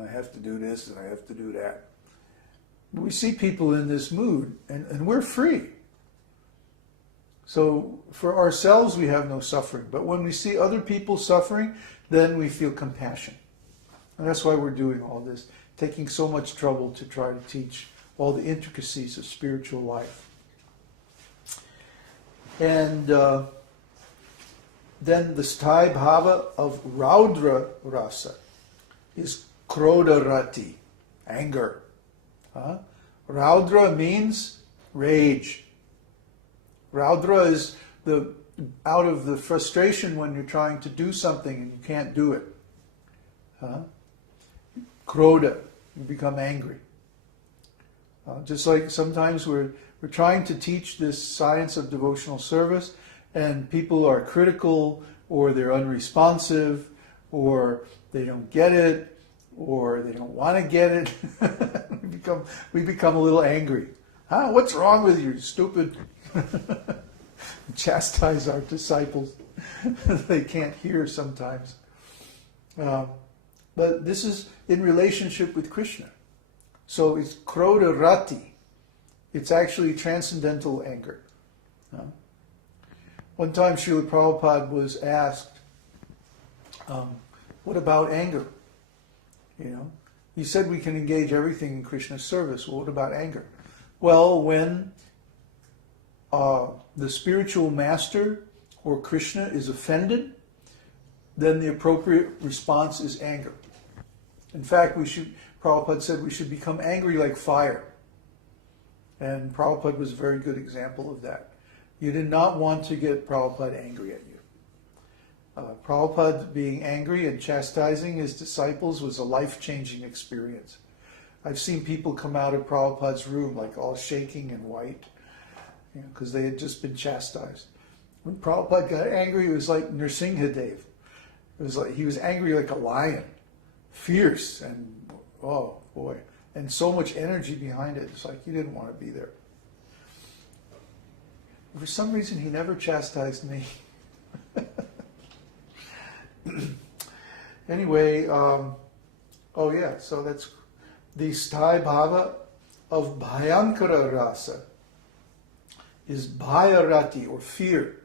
I have to do this and I have to do that. We see people in this mood, and we're free. So for ourselves, we have no suffering. But when we see other people suffering, then we feel compassion. And that's why we're doing all this, taking so much trouble to try to teach all the intricacies of spiritual life. And then the Sthāyi-bhāva of Raudra-rasa is gauṇa-rati, anger. Raudra means rage. Raudra is out of the frustration when you're trying to do something and you can't do it. Krodha, you become angry. Just like sometimes we're trying to teach this science of devotional service, and people are critical, or they're unresponsive, or they don't get it, or they don't want to get it. we become a little angry. What's wrong with you, stupid? Chastise our disciples. They can't hear sometimes. But this is in relationship with Krishna. So it's gauṇa-rati. It's actually transcendental anger. One time Srila Prabhupada was asked, what about anger? He said we can engage everything in Krishna's service. Well, what about anger? Well, when the spiritual master or Krishna is offended, then the appropriate response is anger. In fact, Prabhupada said we should become angry like fire. And Prabhupada was a very good example of that. You did not want to get Prabhupada angry at you. Prabhupada being angry and chastising his disciples was a life-changing experience. I've seen people come out of Prabhupada's room like all shaking and white, because they had just been chastised. When Prabhupada got angry, it was like Nrsimhadev. It was like he was angry like a lion, fierce, and oh boy, and so much energy behind it. It's like you didn't want to be there. For some reason, he never chastised me. Anyway, so that's the Sthāyi-bhāva of Bhayankara-rasa is mukhya-rati, or fear.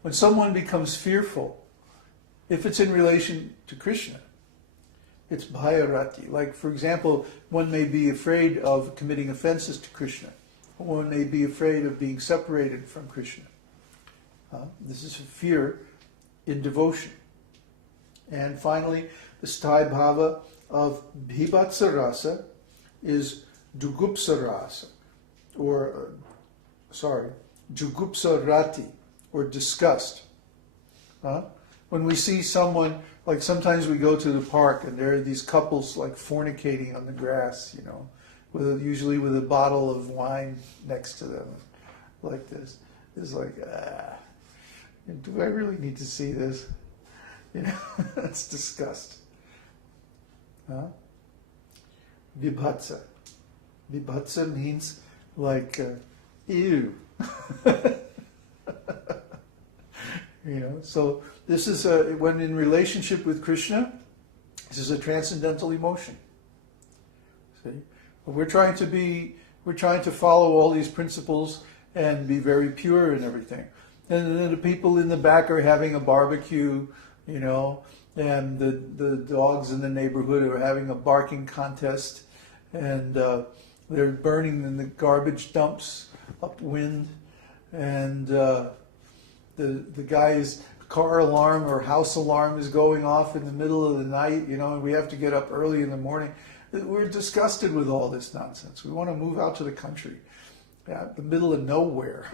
When someone becomes fearful, if it's in relation to Krishna, it's mukhya-rati. Like, for example, one may be afraid of committing offenses to Krishna. One may be afraid of being separated from Krishna. This is a fear in devotion. And finally, the Sthāyi-bhāva of Bhakti-rasa is jugupsa-rasa, or jugupsa-rati, or disgust. When we see someone, like sometimes we go to the park and there are these couples like fornicating on the grass, usually with a bottle of wine next to them, like this. It's like, do I really need to see this? That's disgust. Vibhatsa. Vibhatsa means like, ew. So this is when in relationship with Krishna, this is a transcendental emotion. See, we're trying to follow all these principles and be very pure and everything. And then the people in the back are having a barbecue, and the dogs in the neighborhood are having a barking contest, and they're burning in the garbage dumps upwind, and the guy's car alarm or house alarm is going off in the middle of the night, and we have to get up early in the morning. We're disgusted with all this nonsense. We want to move out to the country, the middle of nowhere.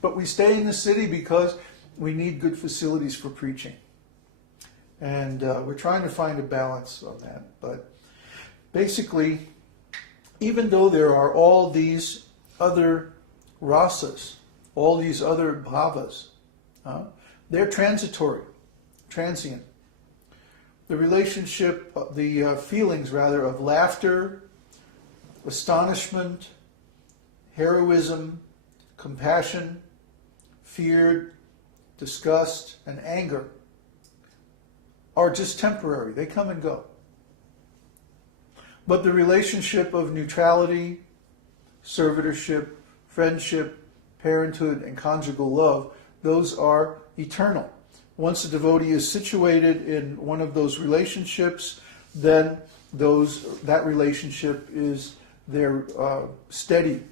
But we stay in the city because we need good facilities for preaching. And we're trying to find a balance on that. But basically, even though there are all these other rasas, all these other bhavas, they're transitory, transient. The relationship, the feelings rather, of laughter, astonishment, heroism, compassion, fear, disgust, and anger are just temporary. They come and go. But the relationship of neutrality, servitorship, friendship, parenthood, and conjugal love, those are eternal. Once a devotee is situated in one of those relationships, then that relationship is their steady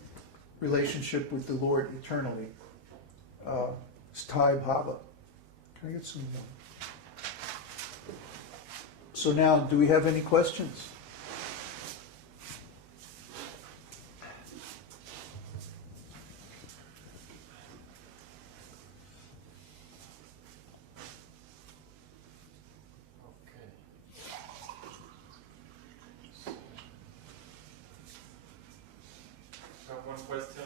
relationship with the Lord eternally. Sthāyi-bhāva. Can I get some more? So now, do we have any questions? Question.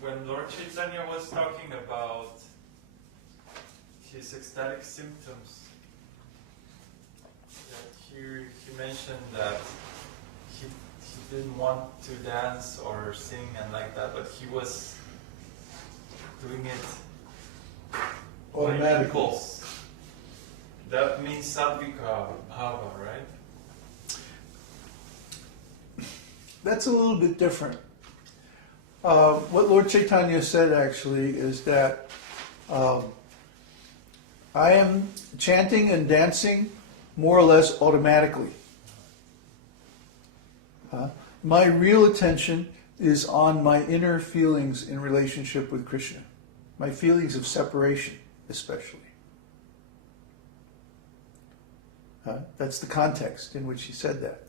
When Lord Chaitanya was talking about his ecstatic symptoms, he mentioned that he didn't want to dance or sing and like that, but he was doing it automatically. Impulse. That means sakhya-bhāva, right? That's a little bit different. What Lord Chaitanya said actually is that I am chanting and dancing more or less automatically. My real attention is on my inner feelings in relationship with Krishna, my feelings of separation especially. That's the context in which he said that.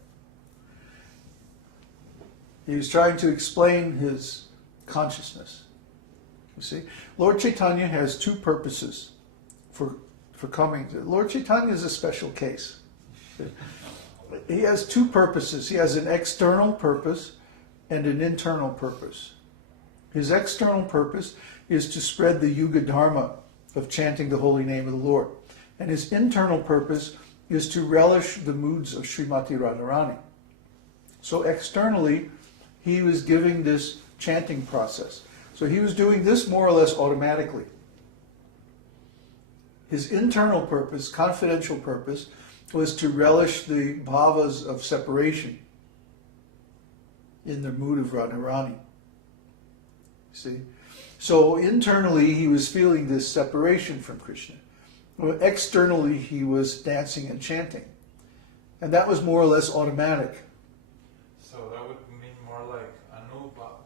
He was trying to explain his consciousness. You see, Lord Chaitanya has two purposes for coming. Lord Chaitanya is a special case. He has two purposes. He has an external purpose and an internal purpose. His external purpose is to spread the Yuga Dharma of chanting the holy name of the Lord. And his internal purpose is to relish the moods of Srimati Radharani. So externally, he was giving this chanting process. So he was doing this more or less automatically. His internal purpose, confidential purpose, was to relish the bhavas of separation in the mood of Radharani. See? So internally he was feeling this separation from Krishna. Externally he was dancing and chanting. And that was more or less automatic. So that would mean more like anubhava.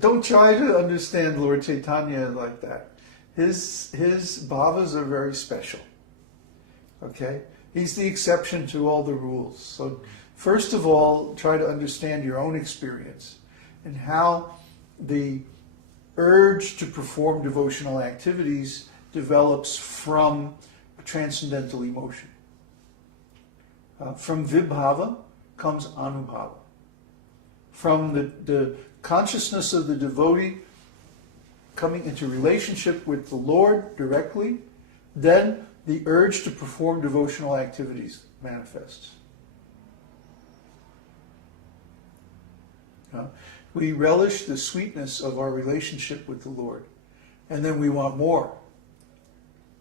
Don't try to understand Lord Chaitanya like that. His bhavas are very special. Okay? He's the exception to all the rules. So first of all, try to understand your own experience and how the urge to perform devotional activities develops from transcendental emotion. From vibhava comes anubhava. From the consciousness of the devotee coming into relationship with the Lord directly, then the urge to perform devotional activities manifests. We relish the sweetness of our relationship with the Lord, and then we want more.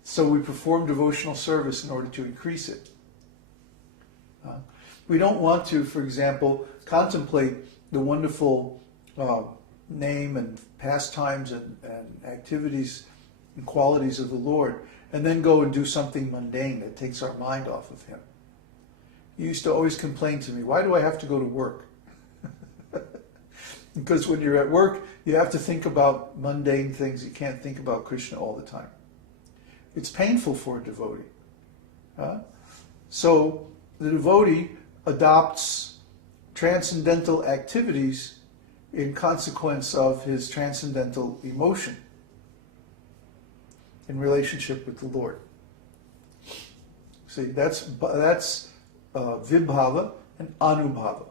So we perform devotional service in order to increase it. We don't want to, for example, contemplate the wonderful name and pastimes and activities and qualities of the Lord, and then go and do something mundane that takes our mind off of Him. You used to always complain to me, why do I have to go to work? Because when you're at work, you have to think about mundane things. You can't think about Krishna all the time. It's painful for a devotee. So the devotee adopts transcendental activities in consequence of his transcendental emotion in relationship with the Lord. See, that's vibhava and anubhava.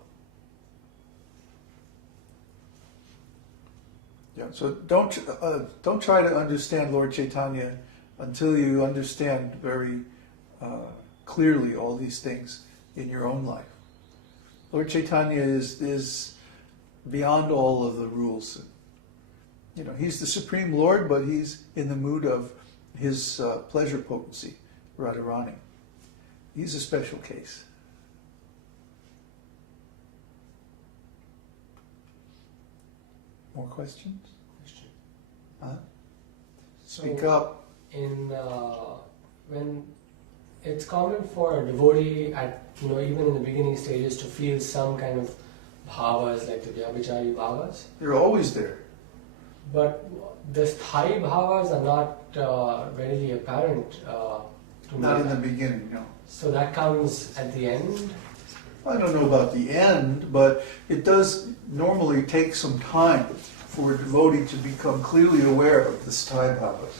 Yeah, so don't try to understand Lord Chaitanya until you understand very clearly all these things in your own life. Lord Chaitanya is beyond all of the rules. He's the Supreme Lord, but he's in the mood of his pleasure potency, Radharani. He's a special case. More questions? Huh? Speak up. When it's common for a devotee at even in the beginning stages to feel some kind of bhavas like the vyabhichari bhavas. They're always there. But the Sthāyi-bhāvas are not readily apparent to me. Not in the beginning, no. So that comes at the end? I don't know about the end, but it does normally take some time for a devotee to become clearly aware of the Sthāyi-bhāvas.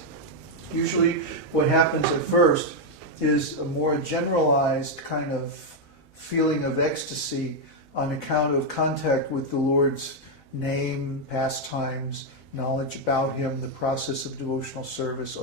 Usually what happens at first is a more generalized kind of feeling of ecstasy on account of contact with the Lord's name, pastimes, knowledge about Him, the process of devotional service,